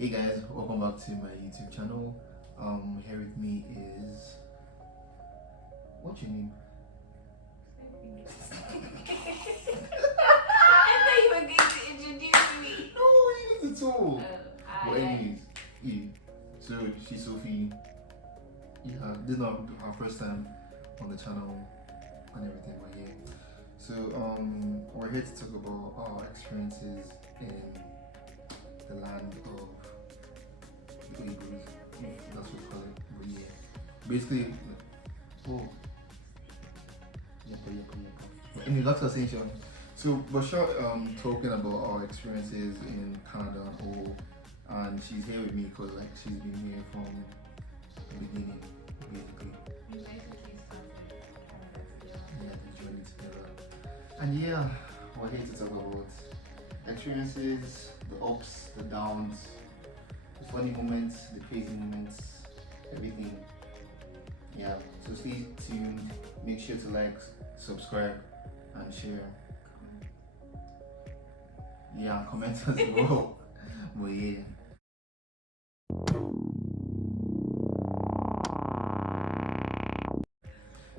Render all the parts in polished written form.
Hey guys, welcome back to my YouTube channel. Here with me is what's your name? I thought you were going to introduce me. No, you need to talk. But anyways, yeah. So she's Sophie. Yeah, this is not her first time on the channel and everything, but yeah. So we're here to talk about our experiences in the land of the Igbo's, if that's what we call it. But yeah, basically, oh, yeah. But anyway, that's the session. So, Bashar, talking about our experiences in Canada and all, and she's here with me because like she's been here from the beginning, basically. We basically started Canada together. Yeah, the journey together. And yeah, we're here to talk about experiences, the ups, the downs, the funny moments, the crazy moments, everything. Yeah, so stay tuned. Make sure to like, subscribe, and share. Yeah, comment as well. But yeah.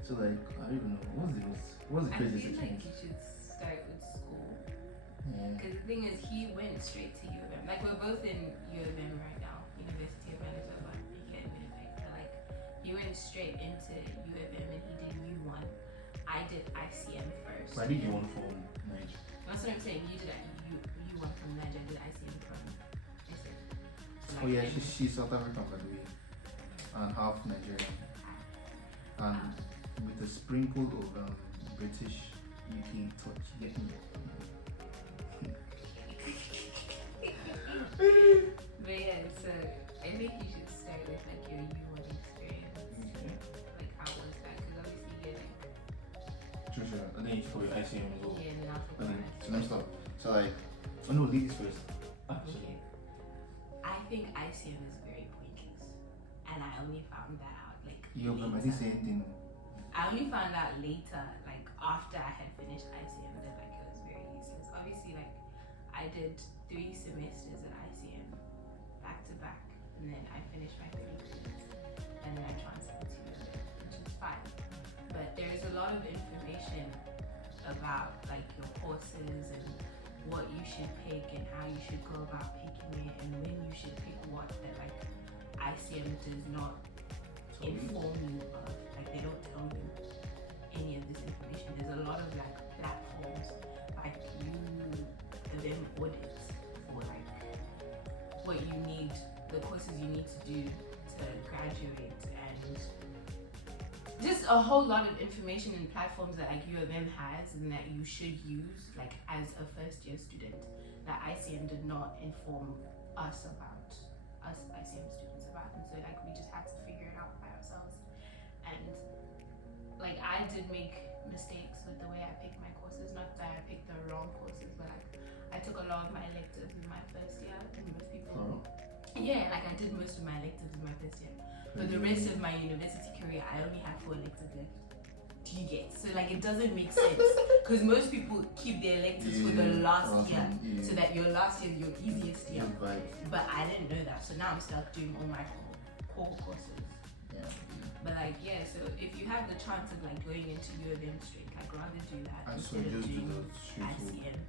So like, I don't even know. What's the I craziest feel like experience? you should start with school. Yeah. Because the thing is, he went straight to U of M. Like, we're both in U of M right now, University of Manitoba, UK, Winnipeg. But like, he went straight into U of M and he did U1. I did ICM first. But I did one from Nigeria. That's what I'm saying. You did U1 from Nigeria, I did ICM from SM. So, Oh yeah, she's South African by the way, and half Nigerian, and with a sprinkle of British UK touch. You get me? But yeah, so I think you should start with like your U1 experience. Okay. Like how was that? Because obviously you're like Sure. And then you should probably ICM as well. yeah, and then after Okay. that. So next up. So like, oh no, ladies first. Actually. Okay. I think ICM is very pointless, and I only found that out like Yo, but I didn't say anything. I only found out later, like after I had finished ICM, that like it was very useless. Obviously, like I did 3 semesters at ICM, back to back, and then I finished my 3 credits, and then I transferred to UM, which is fine. But there is a lot of information about like your courses and what you should pick and how you should go about picking it and when you should pick what that like ICM does not inform you of. Like they don't tell you any of this information. There's a lot of like platforms like them audits for like what you need, the courses you need to do to graduate, and just a whole lot of information and platforms that like U of M has and that you should use like as a first year student that ICM did not inform us about, us ICM students about, and so like we just had to figure it out by ourselves. And like I did make mistakes with the way I picked my courses, not that I picked the wrong courses, but like I took a lot of my electives in my first year, and most people yeah, like I did most of my electives in my first year. For the rest of my university career, I only had 4 electives left. Do you get? So like it doesn't make sense because most people keep their electives for the last year, so that your last year is your easiest year. But I didn't know that, so now I'm stuck doing all my core courses. Yeah. But like yeah, so if you have the chance of like going into U of M straight, like rather do that And so instead of just do doing the straight forward. ICM.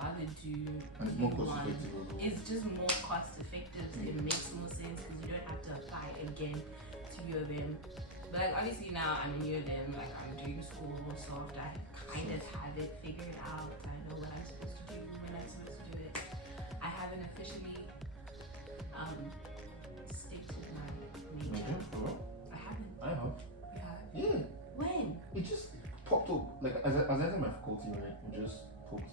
Rather do And it's more cost U1. effective as well. It's just more cost effective. It makes more sense because you don't have to apply again to U of M. But like, obviously now I'm in U of M, like I'm doing school more soft. I kind of have it figured out. I know what I'm supposed to do when I'm supposed to do it. I haven't officially stated my major. I haven't. I have. You have? Yeah. When? It just popped up. Like as I entered my faculty, right? It just popped.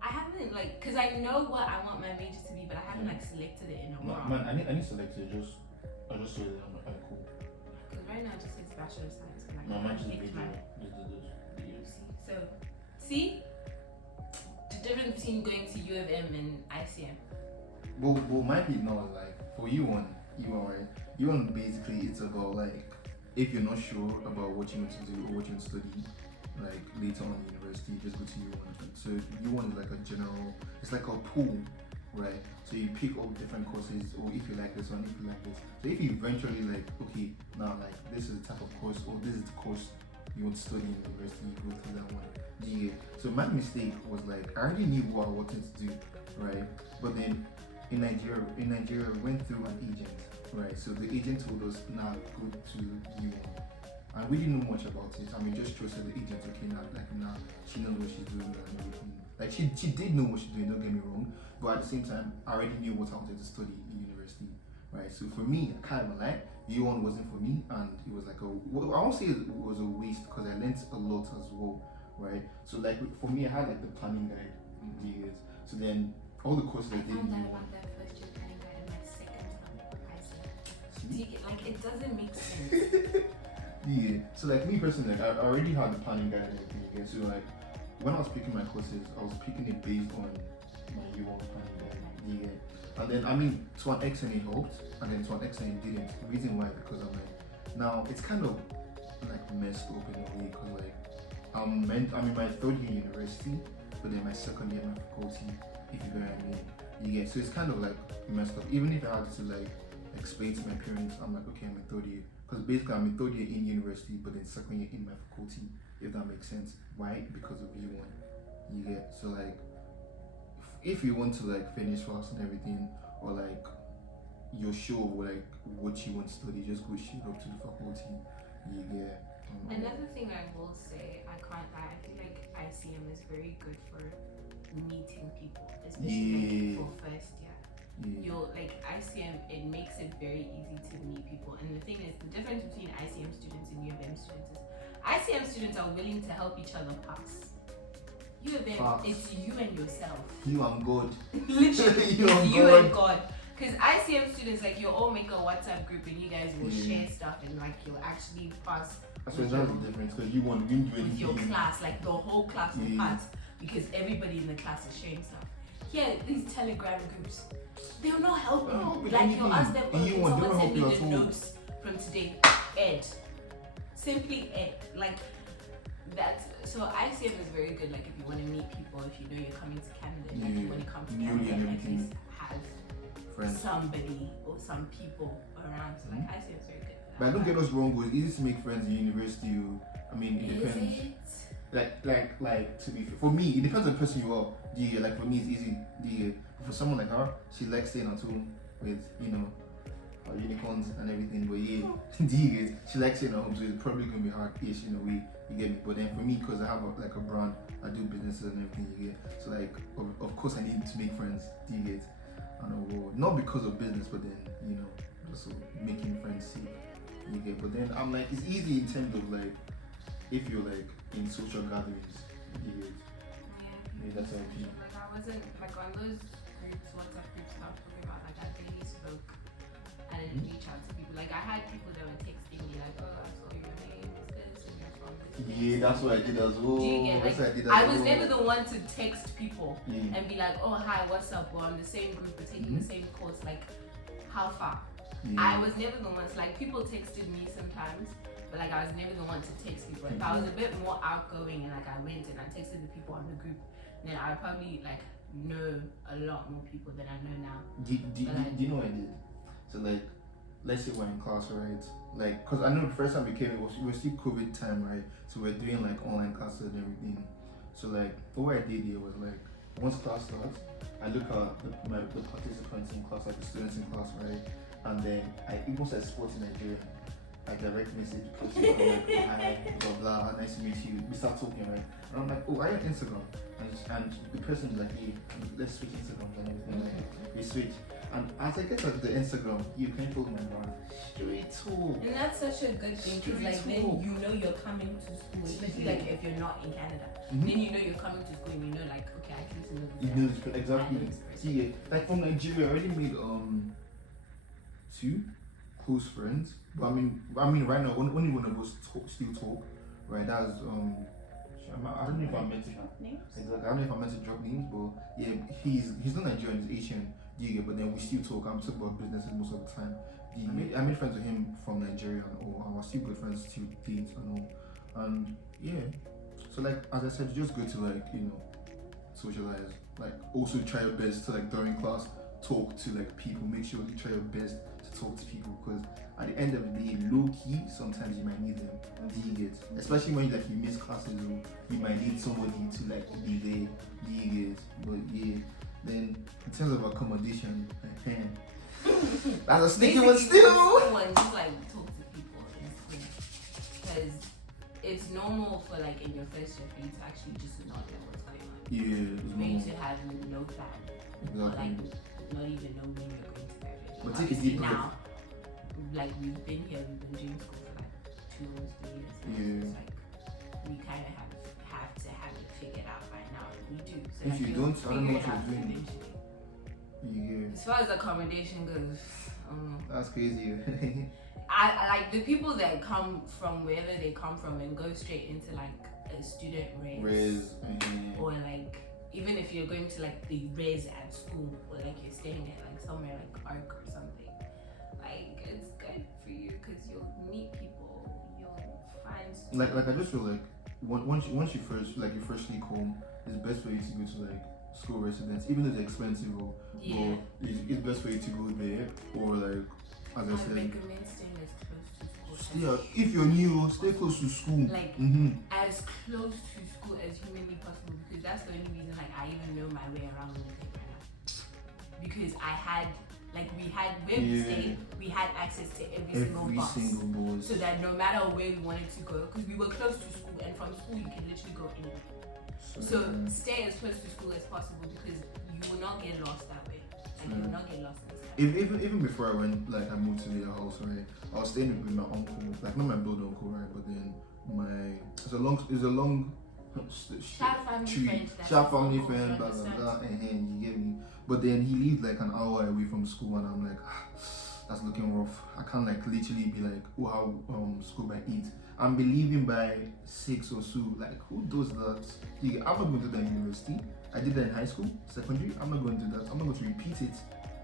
I haven't like, cause I know what I want my major to be, but I haven't like selected it in a No, while. man, I need select it. I just saw it. I'm like, cool. Because right now it just says Bachelor of Science. Like, No, mine just picked video. my- Just So, see the difference between going to U of M and ICM. Well, my opinion now is like for you right? You want basically it's about like if you're not sure about what you want to do or what you want to study, like later on in university, just go to U1. So U1 is like a general, it's like a pool right? So you pick up different courses, or if you like this one, if you like this. So if you eventually like, okay, now like this is the type of course, or this is the course you want to study in university, you go through that one. Yeah. So my mistake was like I already knew what I wanted to do, right? But then in Nigeria, we went through an agent, right? So the agent told us now go to UN. And we didn't know much about it. I mean, just trusted the agent. Okay, now she knows what she's doing and everything. Like she did know what she's doing. Don't get me wrong, but at the same time, I already knew what I wanted to study in university, right? So for me, kind of like year one wasn't for me, and it was like I won't say it was a waste because I learned a lot as well, right? So like for me, I had like the planning guide years. So then all the courses I did. I found out about that first year planning guide in my second term of high school. Like it doesn't make sense. Yeah, so like me personally, like I already had the planning guide and everything again. So like when I was picking my courses, I was picking it based on my year one planning guide. Yeah, and then I mean to an extent it helped, and then to an extent it didn't. The reason why, because I'm like now it's kind of like messed up in a way, because like I'm in my third year university, but then my second year my faculty, if you get what I mean. Yeah, so it's kind of like messed up. Even if I had to like explain to my parents, I'm like, okay, I'm in third year. Because basically I'm in third year in university, but then second year in my faculty, if that makes sense. Why? Because of year one. You get, so like, if you want to like finish fast and everything, or like you're sure like what you want to study, just go straight up to the faculty. You get. Another thing I will say, I can't lie, I feel like ICM is very good for meeting people, especially like for first year. You're like ICM, it makes it very easy to meet people. And the thing is, the difference between ICM students and U of M students is ICM students are willing to help each other pass. U of M, it's you and yourself. You and God. Literally, you and God. Because ICM students, like, you'll all make a WhatsApp group and you guys will share stuff and like you'll actually pass. So that's the difference, because you want to do anything with your class, like the whole class will pass because everybody in the class is sharing stuff. Here, these Telegram groups, they'll not help you. Like you'll ask them, okay, someone send me the notes from today. Ed. Simply Ed. Like that's so ICM is very good. Like if you want to meet people, if you know you're coming to Canada, like you want to come to Canada, at least have somebody or some people around. So like ICM is very good. But don't get us wrong, it's easy to make friends in university. I mean, it depends. Like to be fair, for me, it depends on the person you are. Like for me, it's easy. For someone like her, she likes staying at home with her unicorns and everything. But she likes staying at home, so it's probably gonna be hard-ish in a way. You get me? But then for me, because I have a brand, I do businesses and everything. You get? So like, of course, I need to make friends. Do you get? Not because of business, but then also making friends safe. You get? But then I'm like, it's easy in terms of like, if you're like in social gatherings. You get? Yeah, that's how it is. Like I wasn't like on those groups, WhatsApp groups that I'm talking about. Like I barely spoke. I didn't reach out to people. Like I had people that were texting me like, oh, I saw your name is this and you're from this. Yeah, that's what I did as well. Do you get? Like, I was never the one to text people and be like, oh hi, what's up? Well, I'm the same group, we're taking the same course. Like, how far? I was never the one. Like people texted me sometimes. But like I was never the one to text people. If I was a bit more outgoing and like I went and I texted the people on the group, then I would probably like know a lot more people than I know now. Do you know what I did? So like, let's say we're in class, right? Like, cause I know the first time we came, it was still COVID time, right? So we're doing like online classes and everything. So like, what I did here was like, once class starts, I look at the participants in class, like the students in class, right? And then I even said sports in Nigeria. I direct message person, I'm like, hi, blah blah, nice to meet you. We start talking, right? And I'm like, oh, I have Instagram. And the person is like, hey, let's switch Instagrams and everything. Like, we switch. And as I get to the Instagram, you can follow my brand. Straight talk. And that's such a good thing, because like then you know you're coming to school, especially like if you're not in Canada. Then you know you're coming to school and you know like, okay, I can know this. You know exactly. See, like from Nigeria, I already made 2 close friends. But I mean, right now, only one of us still talk, right? That's I don't know if I meant to drop names. Exactly, I don't know if I meant to drop names, but yeah, he's not Nigerian, he's Asian. But then we still talk. I'm talking about businesses most of the time. I made friends with him from Nigeria, and we're still good friends, still date and all. And yeah, so like as I said, it's just good to like socialize like also try your best to like during class talk to like people. Make sure you try your best to talk to people, because at the end of the day, low key, sometimes you might need them. Do you get? Especially when like you miss classes, or you might need somebody to like be there. Do you get? But yeah, then in terms of accommodation, that's a sticky one still. Just like talk to people in school, because it's normal for like in your first year for you to actually just not know what's going on. Yeah, For you to have no plan, or like not even know when you're going to graduate. But take it obviously deep, now, like we've been here, we've been doing school for like 2 years, 3 years. Yeah. It's like we kind of have to have it figured out by now. We do. So if like, you don't, I don't know what you're doing. Eventually. Yeah. As far as accommodation goes, That's crazy. I like the people that come from wherever they come from and go straight into like a student res. Or like even if you're going to like the res at school, or like you're staying at like somewhere like ARC or something, like it's good for you because you'll meet people, you'll find like I just feel like once you first like you freshly home, it's best for you to go to like school residence, even though they're expensive, or it's best for you to go there, or like as I said, recommend staying as close to school. If you're new, stay close to school. Like as close to school as humanly possible, because that's the only reason like I even know my way around Winnipeg right now. Because I had we stayed, we had access to every single bus. So that no matter where we wanted to go, because we were close to school, and from school you can literally go anywhere. So stay as close to school as possible, because you will not get lost that way. Like you will not get lost in this. Even before I went, like I moved to their house, right? I was staying with my uncle, like not my blood uncle, right? But then it's a long sharp family friend, blah blah blah, and you get me. But then he lived like an hour away from school, and I'm like, that's looking rough. I can't like literally be like, oh, how school by 8. I'm be leaving by 6 or so. Like, who does that? I'm not going to do that in university. I did that in high school, secondary. I'm not going to do that. I'm not going to repeat it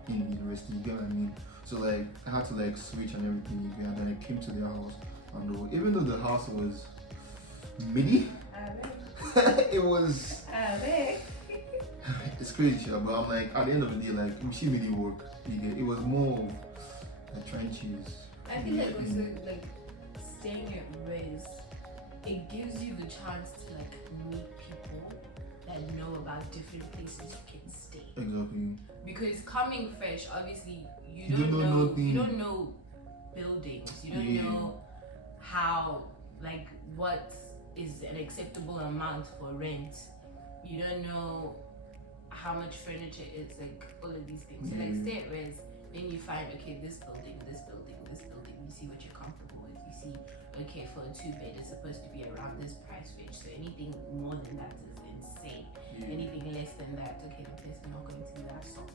in university. You get what I mean? So like, I had to like switch and everything. And then I came to their house, and even though the house was mini, it was. It's crazy, but I'm like, at the end of the day, like we see mini work. It was more of the trenches. I think that also like staying at res, it gives you the chance to like meet people that know about different places you can stay. Exactly. Because coming fresh, obviously you don't know buildings, you don't know how like what is an acceptable amount for rent, you don't know how much furniture is, like all of these things. So like stay at res, then you find okay, this building, you see what you're comfortable with. You see, okay, for a 2-bed it's supposed to be around this price range. So anything more than that is insane. Anything less than that, okay, the place is not going to be that soft.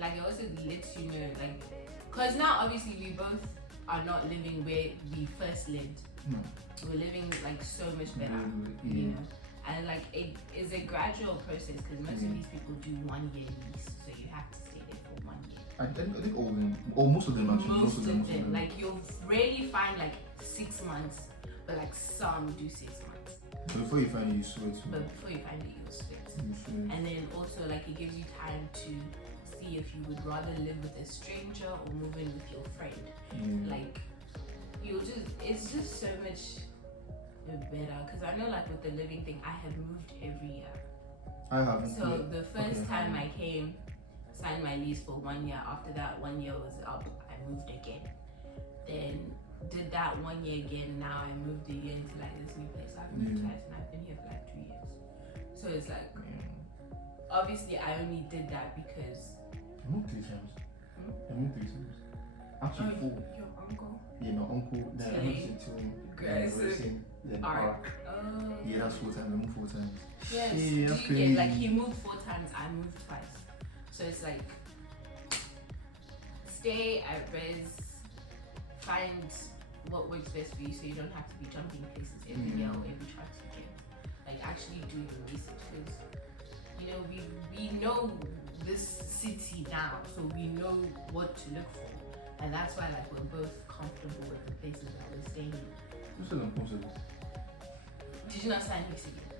Like it also lets you know, like, because now obviously we both are not living where we first lived. We're living like so much better, you know. And like it is a gradual process, because most of these people do 1-year lease, so you have to stay there for 1 year. I think all of them, or most of them actually. Most of them. Like you'll rarely find like 6 months, but like some do 6 months. But before you find it, you sweat. But before you find it, you'll sweat. And then also like it gives you time to see if you would rather live with a stranger or move in with your friend. Like it's just so much better, because I know like with the living thing, I have moved every year. I haven't. So the first time I came, signed my lease for 1 year. After that 1 year was up, I moved again. Then did that 1 year again. Now I moved again to like this new place. I've moved twice, and I've been here for like 2 years. So it's like obviously I only did that because I moved 3 times. I moved 3 times. Actually 4. Your uncle? Yeah, my uncle. Then I moved to then Arc. Yeah, that's 4 times. I moved 4 times. Yes. Yeah, that's crazy. Like he moved 4 times, I moved twice. So it's like stay at res, find what works best for you, so you don't have to be jumping places every year or every chance you get. Like actually do your research, because you know we know this city now, so we know what to look for, and that's why like we're both comfortable with the places that we're staying in. Who said I'm comfortable? Did you not sign lease again?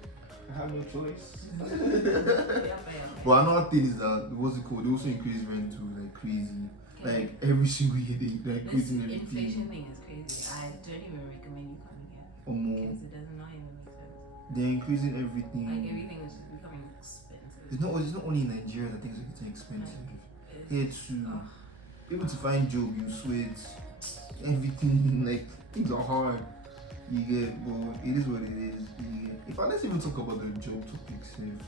I have no choice. Yeah. But another thing is that what's it called? They also increase rent too, like crazy. Like every single year they're This increasing everything. inflation thing is crazy. I don't even recommend you coming here Or more. because it does not even make sense. They're increasing everything. Like everything is just becoming expensive. It's not only in Nigeria that things are getting expensive. Like, Here too. Able to find job, you sweat. Everything like things are hard. You get, but it is what it is. You get. If I let's even talk about the job topics here.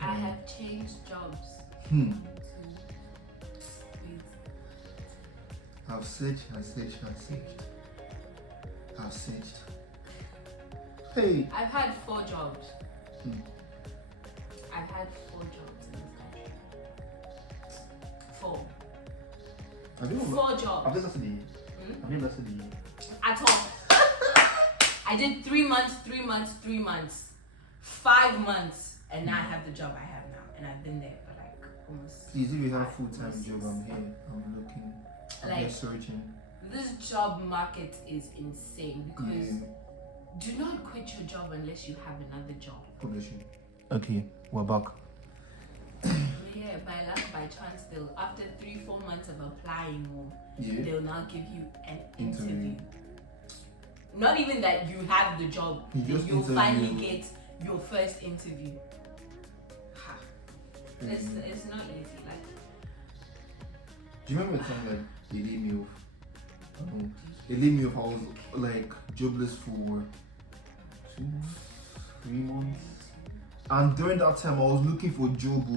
I have changed jobs. I've searched. Hey. I've had 4 jobs. I've had 4 jobs in this country. 4. I don't know. 4 jobs. I've never seen At all. I did 3 months, 3 months, 3 months, 5 months, and now I have the job I have now, and I've been there for like almost. Please, if you have a full-time job, I'm here. I'm looking. I'm here searching. This job market is insane because do not quit your job unless you have another job. Publishing. Okay, we're back. Yeah, by luck, by chance, they'll after 3-4 months of applying, they'll now give you an interview. Not even that you have the job, you'll finally get your first interview. It's not easy. Like, do you remember the time that they laid me off? They laid me off. I was like jobless for 2-3 months, and during that time I was looking for a job.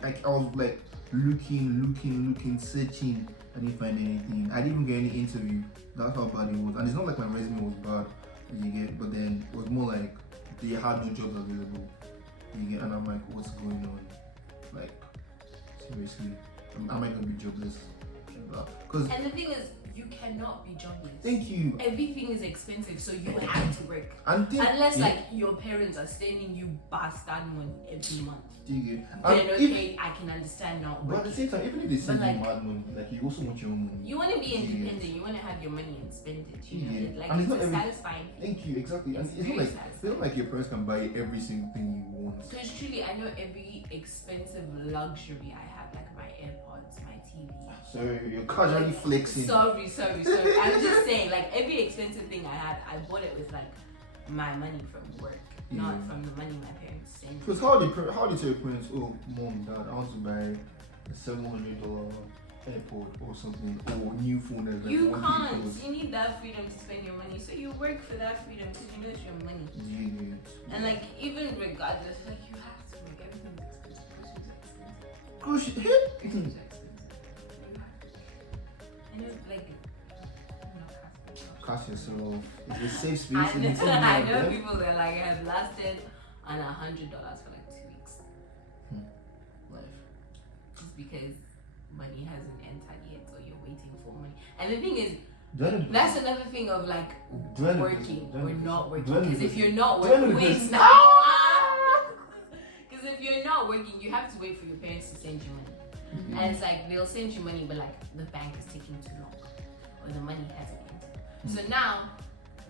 Like I was like looking, searching. I didn't find anything. I didn't even get any interview. That's how bad it was. And it's not like my resume was bad, but then it was more like they had no jobs available. And I'm like, what's going on? Like, seriously, am I gonna be jobless? And the thing is, you cannot be jobless. Thank you. Everything is expensive, so you have to work. Unless like your parents are sending you bastard money every month. Then okay, I can understand not working. But at the same time, even if they send you mad money, like you also want your own money. You want to be independent. You want to have your money and spend it. You know, like and it's a satisfying. Thank you, exactly. And it's not like your parents can buy every single thing you want. Because truly, I know every expensive luxury I have, like my AirPods, my TV. Sorry, you're casually flexing. Sorry. I'm just saying, like every expensive thing I had, I bought it with like my money from work, not from the money my parents sent. Because how do you tell your parents, oh, mom, dad, I want to buy a $700 AirPod or something, or new phone? Like you can't. You need that freedom to spend your money, so you work for that freedom because you know it's your money. And like even regardless, like you have to work. Everything's expensive. Groceries are expensive. I know, like, cash yourself. It's a safe space. I know people that like have lasted on $100 for like 2 weeks. Life. Just because money hasn't entered yet, or you're waiting for money. And the thing is, that's another thing of like working or not working. Because if you're not working, because if you're not working, you have to wait for your parents to send you money. And it's like they'll send you money, but like the bank is taking too long, or the money hasn't entered. So now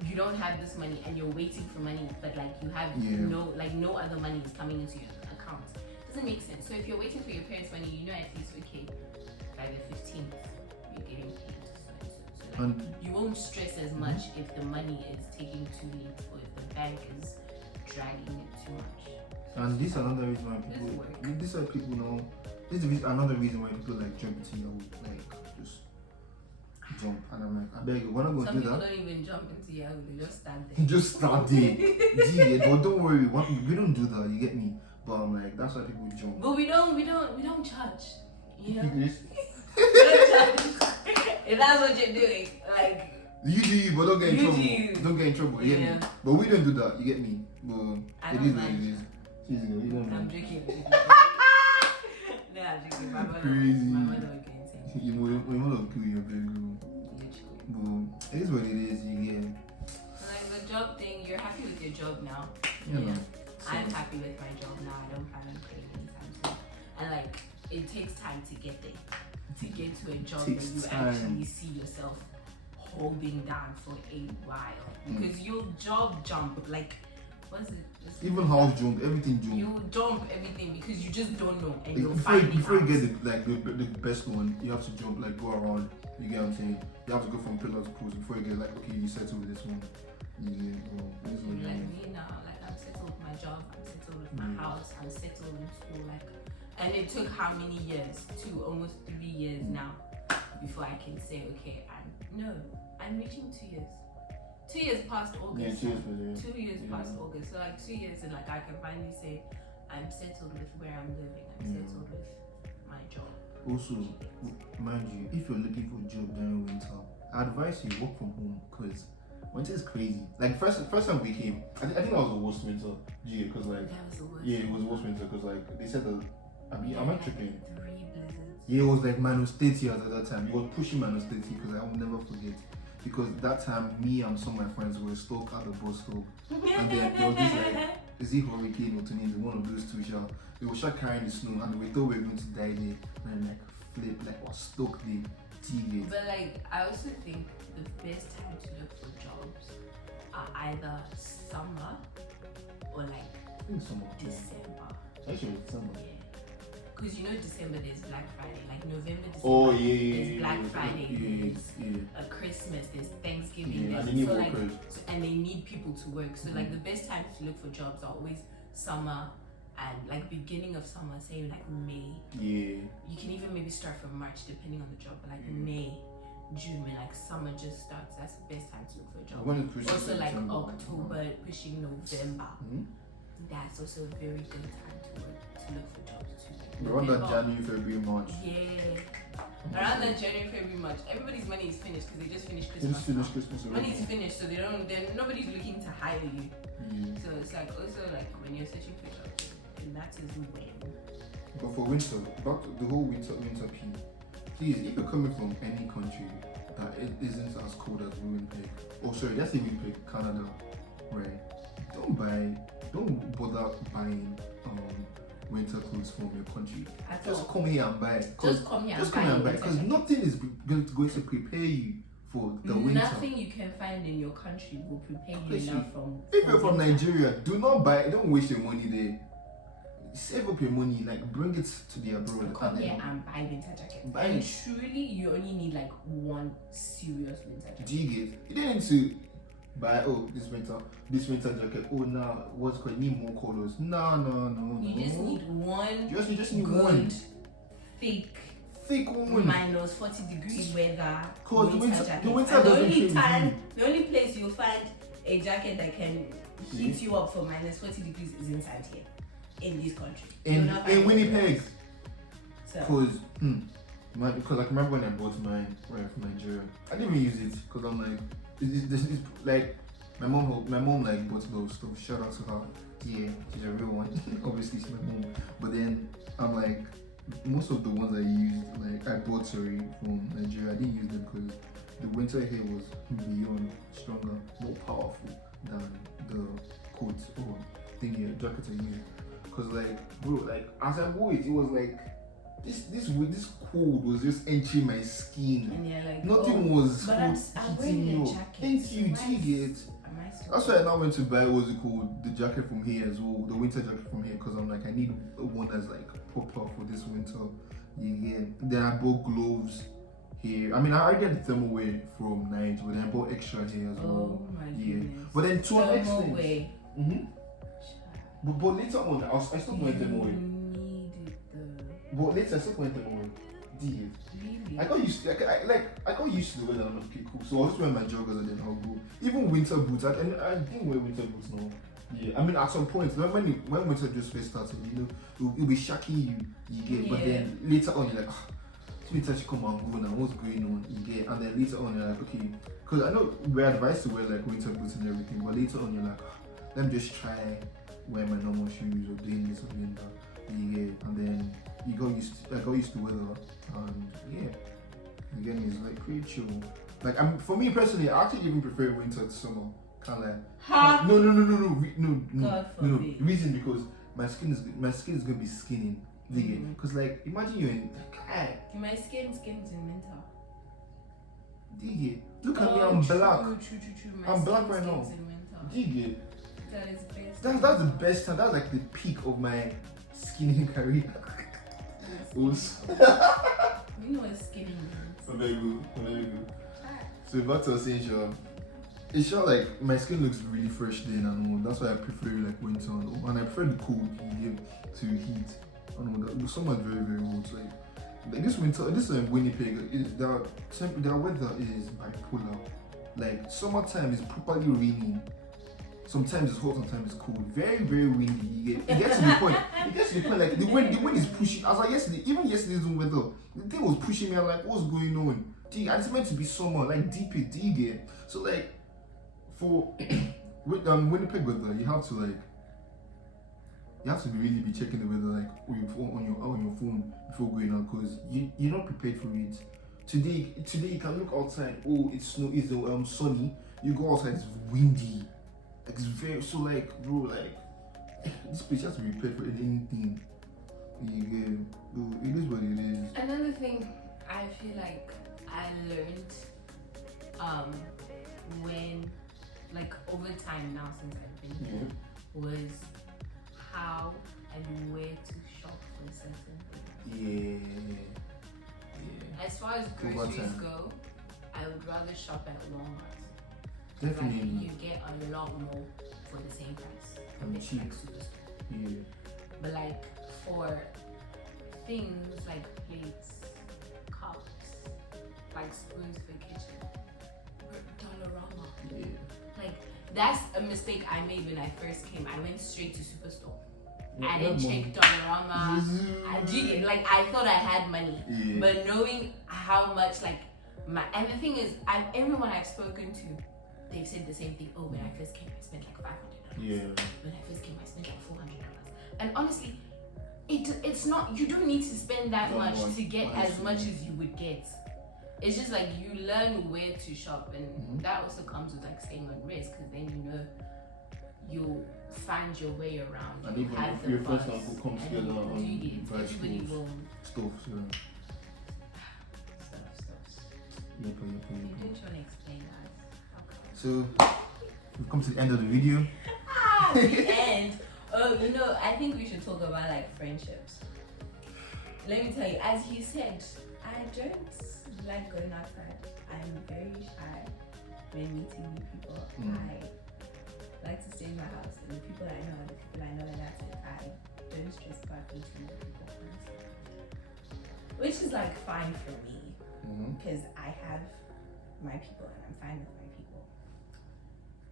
you don't have this money, and you're waiting for money, but like you have no other money is coming into your account. Doesn't make sense. So if you're waiting for your parents' money, you know at least okay, by the 15th you're getting paid. So like, you won't stress as much if the money is taking too late, or if the bank is dragging it too much. And this is another reason why people. This is why people know. This is another reason why people like jump into Yahoo, like just jump. And I'm like, I beg you, we're not going to do that. Some people don't even jump into Yahoo, they just stand there. Just start there. But don't worry, we don't do that. You get me? But I'm like, that's why people jump. But we don't charge. You know? We Yes. don't charge. If that's what you're doing, like. You do, but don't get in trouble. Don't get in trouble. You get me? But we don't do that. You get me? But it is what it is. I'm joking. No, I'm joking. My mother would get insane. Your mother will kill your bedroom. But it is what it is. You get. Like the job thing, you're happy with your job now. Yeah. I'm happy with my job now. I don't plan on quitting anytime soon. And like, it takes time to get there. To get to a job that you actually see yourself holding down for a while. Because you'll job jump. Like, what's it? Even house jump, everything jump. You jump everything because you just don't know, and Like, you'll before find you it get the best one, you have to jump, like go around. You get what I'm saying? You have to go from pillar to post before you get like, okay, you settle with this one. You get, this one. Like me now, like I'm settled with my job, I'm settled with my house, I'm settled in school, like, and it took how many years? Almost 3 years now before I can say, okay, I'm reaching 2 years. 2 years past August. Yeah, 2 years, 2 years past August. So like 2 years, and like I can finally say I'm settled with where I'm living. I'm settled with my job. Also, mind you, if you're looking for a job during winter, I advise you work from home because winter is crazy. Like first time we came, I think that was the worst winter. Because like That was the worst. yeah, it was the worst winter because like they said that. I mean, am I tripping? 3 blizzards. Yeah, it was like -30 at that time. It was pushing -30 because I will never forget. Because that time, me and some of my friends were stuck at the bus stop, and then there was this like, is it hurricane or tornado? One of those two, shall they were shot carrying the snow, and we thought we were going to die there, and like flip, like was stuck there. T-gate. But like, I also think the best time to look for jobs are either summer or like I think summer. December. Actually, summer. Yeah. Because you know December there's Black Friday, like November, December Oh yeah, there's Black Friday, there's yeah. a Christmas, there's Thanksgiving, Yeah, and there's they need so like workers. and they need people to work. So like the best times to look for jobs are always summer and like beginning of summer, say like May. Yeah. You can even maybe start from March depending on the job, but like May, June, when like summer just starts, that's the best time to look for a job. When it's pushing Also like September. October pushing November. That's also a very good time to look for jobs too. Around that November. January, February, March. Yeah. Around that January, February, March, everybody's money is finished because they just finished They Christmas. just finished Christmas already. Money is finished, so nobody's looking to hire you. Yeah. So it's like also like when you're searching for jobs, and that is when. But for winter, back to the whole winter piece. Please, if you're coming from any country that it isn't as cold as Winnipeg, oh sorry, that's in Winnipeg, Canada, right? Don't bother buying winter clothes from your country. Just come here and buy. Just come here and buy. Because nothing is going to prepare you for the winter. Nothing you can find in your country will prepare you enough from. If you're from Nigeria, do not buy. Don't waste your money there. Save up your money, like bring it to the abroad. Come here and buy winter jacket. Buy And it. truly, you only need like one serious winter jacket. Do you get? You don't need to buy this winter jacket. Oh nah, what's called? You need more colors. No. You just need one. You just need good, one thick one. minus 40 degree weather. Cause the winter jacket. doesn't And change. the only place you'll find a jacket that can heat you up for minus 40 degrees is inside here. In this country. In Winnipeg. So. Because like remember when I bought mine right from Nigeria, I didn't even use it because I'm like, it's like my mom like bought those stuff. Shout out to her. Yeah, she's a real one. Obviously she's my mom. But then I'm like, most of the ones I used, like I bought from Nigeria, I didn't use them because the winter here was beyond stronger, more powerful than the coat or jacket I used. Cause like bro, like as I wore it, it was like this cold was just entering my skin. And you're like, nothing was but I'm wearing heating a me up. jacket. Thank you, T-Gate. That's why I now went to buy the jacket from here as well, the winter jacket from here, because I'm like I need one that's like proper for this winter. Yeah. Then I bought gloves here. I mean I already had the thermal wear from Night, but then I bought extra here as well. Oh my goodness. But then to an extent. Way. But later on, I still went them away. But later, I still went them away. Did Really? I got used to I got used to the weather. I'm like, okay, cool. So I'll just wear my joggers and then I'll go. Even winter boots. I didn't wear winter boots now. Yeah, I mean at some point when winter just first started, it'll be shocking you get. But then later on, you're like, winter should come and go now. What's going on? You get, and then later on, you're like, okay, because I know we're advised to wear like winter boots and everything, but later on, you're like, let me just try wear my normal shoes or doing this or doing that. Yeah, and then I got used to weather, and yeah, again it's like pretty chill. Like for me personally, I actually even prefer winter to summer. Kind of like no. Reason because my skin is gonna be skinning. Because like imagine you're in my skin's in winter. Look at me, I'm black. True. I'm black right now. That is best. That's the best time. That's like the peak of my skinny career. Was. You know what skinny means. Very good. Very good. So back to saying, sure. It's sure like my skin looks really fresh then and all. That's why I prefer like winter and all. And I prefer the cold you give to heat and all that. The summer is very, very hot. Like this winter, this Winnipeg, their weather is bipolar. Like summertime is properly raining. Sometimes it's hot, sometimes it's cold. Very, very windy. It gets to the point. It gets to the point like the wind is pushing. I was like yesterday, even yesterday's weather, the thing was pushing me. I'm like, what's going on? And it's meant to be summer, like deep it, do you get? So like for with Winnipeg weather, you have to really be checking the weather like on your phone before going out because you're not prepared for it. Today you can look outside. Oh, it's sunny. You go outside, it's windy. Like it's very so like bro like this place has to be prepared for anything. You get it is what it is. Another thing I feel like I learned when like over time now since I've been here was how and where to shop for certain things. Yeah. As far as groceries go, I would rather shop at Walmart. Definitely. Like, you get a lot more for the same price. And cheap. Like Superstore. Yeah. But like for things like plates, cups, like spoons for kitchen, Dollarama. Yeah. Like that's a mistake I made when I first came. I went straight to Superstore. Yeah, I didn't check Dollarama. I thought I had money, but knowing how much and the thing is, everyone I've spoken to, they've said the same thing. Oh, when I first came, I spent like $500. Yeah. When I first came, I spent like $400. And honestly, it's not. You don't need to spend that much to get as much as you would get. It's just like you learn where to shop, and that also comes with like staying on risk, because then you know you'll find your way around. And even if your first uncle comes together on everybody will stuff. You didn't want to explain that. So we've come to the end of the video. The end. Oh, I think we should talk about like friendships. Let me tell you, as you said, I don't like going outside. I'm very shy when meeting new people. I like to stay in my house, and the people I know are the people I know, and that's it. I don't stress about meeting new people, which is like fine for me because I have my people and I'm fine with my people.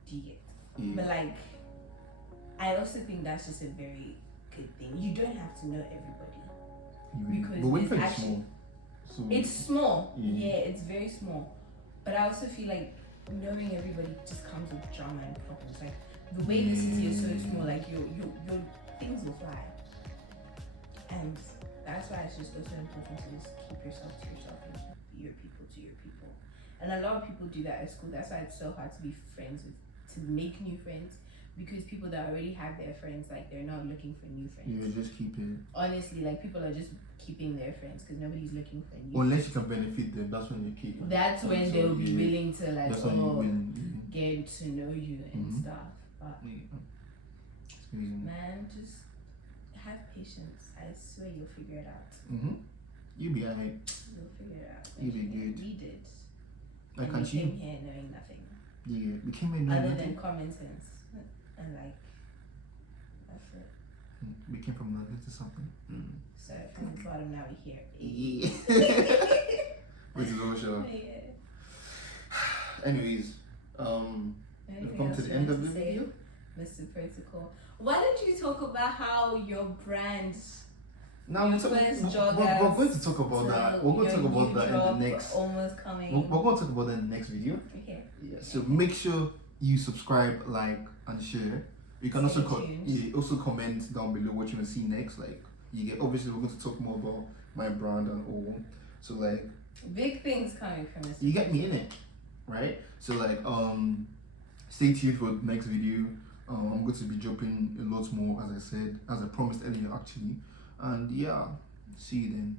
Do you get? But like, I also think that's just a very good thing. You don't have to know everybody because but when it's small. So it's small. Yeah, it's very small. But I also feel like knowing everybody just comes with drama and problems. Like the way the city is so small, like your things will fly. And that's why it's just also important to just keep yourself to yourself and keep your people to your people. And a lot of people do that at school. That's why it's so hard to be friends with, to make new friends, because people that already have their friends, like they're not looking for new friends. Yeah, just keep it. Honestly, like people are just keeping their friends because nobody's looking for new. Unless you can benefit them, that's when you keep. That's when they'll be willing to like get to know you and stuff. But man, just have patience. I swear you'll figure it out. You'll be alright. You'll figure it out. You'll be good. We did. Like we came here knowing nothing. Yeah, we came here knowing other nothing. than common sense, and like that's it. We came from nothing to something. So from the bottom, now we here. Yeah. Which is all sure. Yeah. Anyways, we've come to the end of the video. Mr. Protocol, why don't you talk about how your brand? Now we're going to talk about that. We're going to talk about that in the next. Almost coming. We're going to talk about that in the next video. Okay. Yeah. So make sure you subscribe, like, and share. You can also comment down below what you want to see next. Like, you get obviously we're going to talk more about my brand and all. So like, big things coming from this. You get me in it, right? So like, stay tuned for the next video. I'm going to be dropping a lot more, as I said, as I promised earlier, actually. And yeah, see you then.